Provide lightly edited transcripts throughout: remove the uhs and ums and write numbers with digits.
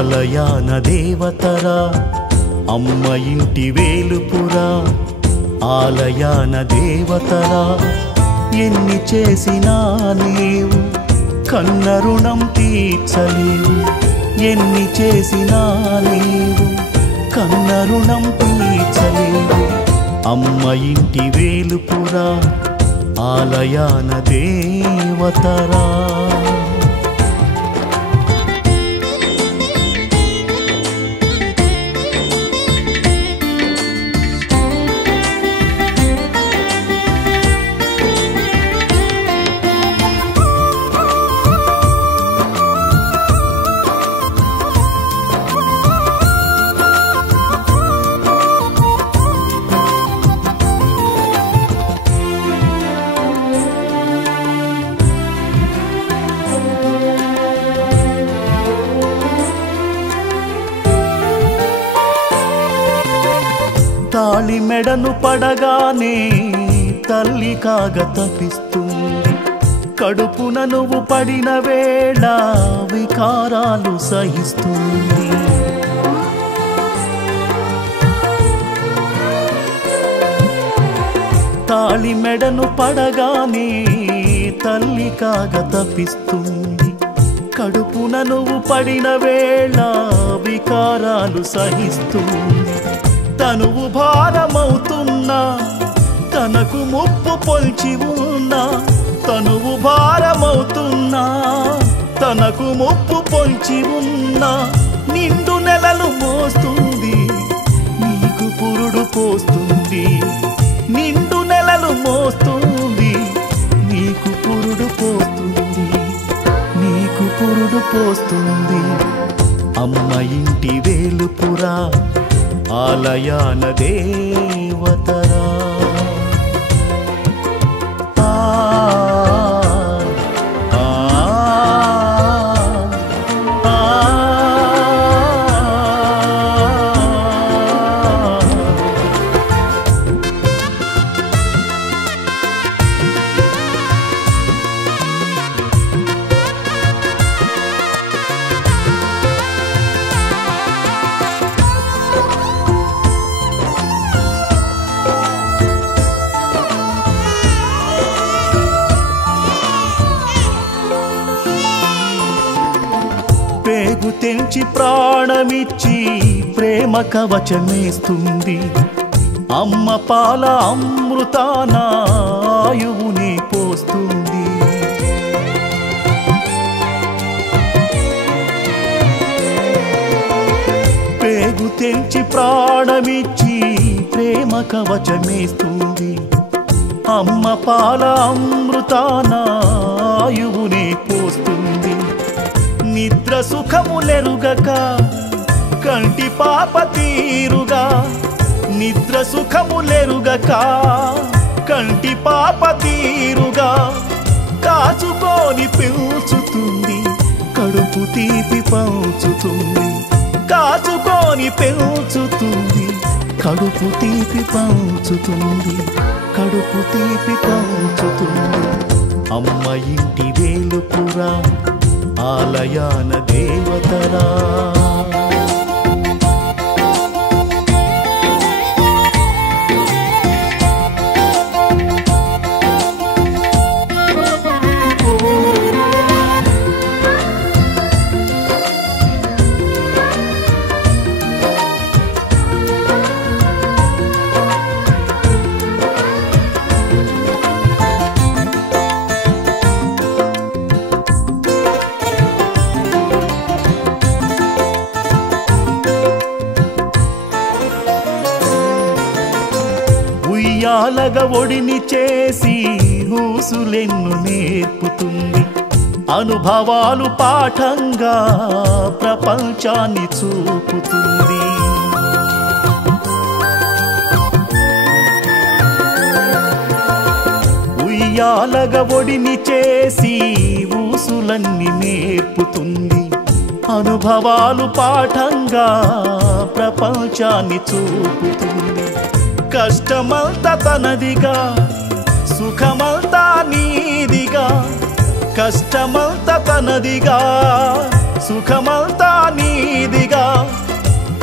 ఆలయాన దేవతరా అమ్మ ఇంటి వేలుపురా ఆలయాన దేవతరా ఎన్ని చేసినా నీవు కన్న రుణం తీర్చలేవు ఎన్ని చేసినా నీవు కన్న రుణం తీర్చలేవు అమ్మ ఇంటి వేలుపురా ఆలయాన దేవతరా తాళి మెడను పడగానే తల్లి కాగ తపిస్తుంది కడుపున నువ్వు పడిన వేళ వికారాలు సహిస్తుంది తాళి మెడను పడగానే తల్లి కాగ తపిస్తుంది కడుపున నువ్వు పడిన వేళ వికారాలు సహిస్తుంది తనువు భారమవుతున్నా తనకు ముప్పు పొల్చి ఉన్నా తనువు భారమవుతున్నా తనకు ముప్పు పొల్చి ఉన్నా నిండు నెలలు మోస్తుంది నీకు పురుడు పోస్తుంది నిండు నెలలు మోస్తుంది నీకు పురుడు పోస్తుంది నీకు పురుడు పోస్తుంది అమ్మ ఇంటి వేలుపురా ఆలయాన దేవతరా పేగు తెంచి ప్రాణమిచ్చి ప్రేమ కవచమేస్తుంది అమ్మ పాల అమృతాన ఆయువుని పోస్తుంది పేగు తెంచి ప్రాణమిచ్చి ప్రేమ కవచమేస్తుంది అమ్మ పాల అమృతాన ఆయువుని పోస్తుంది నిద్ర సుఖములెరుగక కంటి పాప తీరుగా నిద్ర సుఖములెరుగక కంటి పాప తీరుగా కాచుకొని పెంచుతుంది కడుపు తీపి పంచుతుంది కాచుకొని పెంచుతుంది కడుపు తీపి పంచుతుంది కడుపు తీపి పంచుతుంది అమ్మ ఇంటి వేలుపురా ఆలయాన దేవతరా ఉయ్యాలగా ఒడిని చేసి ఊసులెన్ను నేర్పుతుంది అనుభవాలు పాఠంగా ప్రపంచాన్ని చూపుతుంది ఉయ్యాలగా ఒడిని చేసి ఊసులన్నీ నేర్పుతుంది అనుభవాలు పాఠంగా ప్రపంచాన్ని చూపుతుంది కష్టమంతా తనదిగా సుఖమంతా నీదిగా కష్టమంతా తనదిగా సుఖమంతా నీదిగా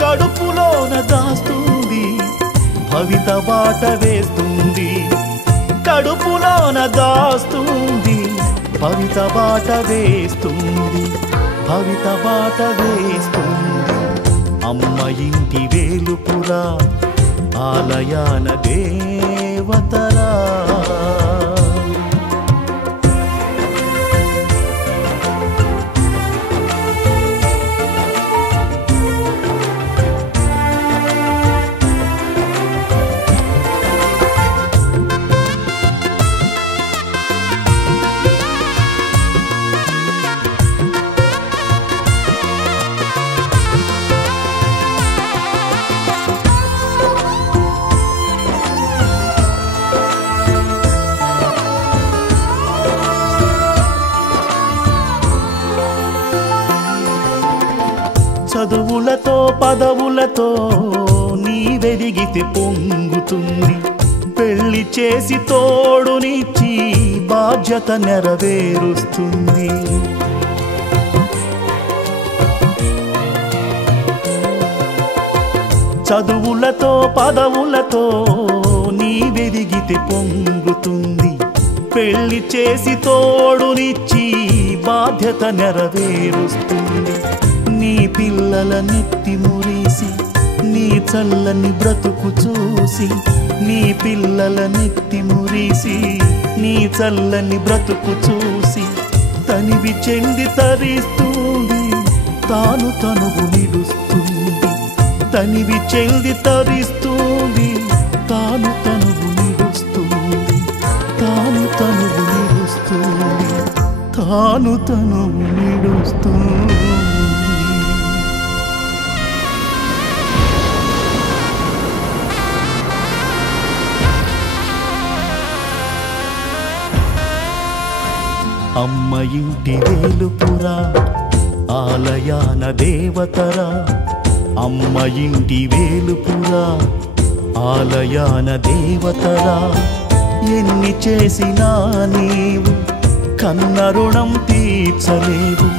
కడుపులోన దాస్తుంది, భవిత బాట వేస్తుంది. కడుపులోన దాస్తుంది, భవిత బాట వేస్తుంది, భవిత బాట వేస్తుంది. అమ్మ ఇంటి వేలుపురా, ఆలయాన దేవతరా. చదువులతో పదవులతో నీ వెదిగితే పొంగుతుంది, పెళ్లి చేసి తోడునిచ్చి బాధ్యత నెరవేరుస్తుంది. చదువులతో పదవులతో నీ వెదిగితే పొంగుతుంది, పెళ్లి చేసి తోడునిచ్చి బాధ్యత నెరవేరుస్తుంది. నీ పిల్లల నెత్తి మురిసి నీ చల్లని బ్రతుకు చూసి, నీ పిల్లల నెత్తి మురిసి నీ చల్లని బ్రతుకు చూసి తనివి చెంది తరిస్తుంది, తాను తనువు నిలుస్తుంది. తనివి చెంది తరిస్తుంది, తాను తనువు నిలుస్తుంది, తాను తనువు నిలుస్తుంది, తాను తనువు నిలుస్తుంది. అమ్మ ఇంటి వేలుపురా, ఆలయాన దేవతరా. అమ్మ ఇంటి వేలుపురా, ఆలయాన దేవతరా. ఎన్ని చేసినా నీవు కన్న రుణం తీర్చలేవు,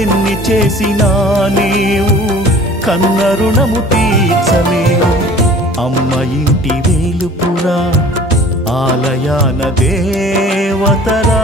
ఎన్ని చేసినా నీవు కన్న రుణము తీర్చలేవు. అమ్మ ఇంటి వేలుపురా, ఆలయాన దేవతరా.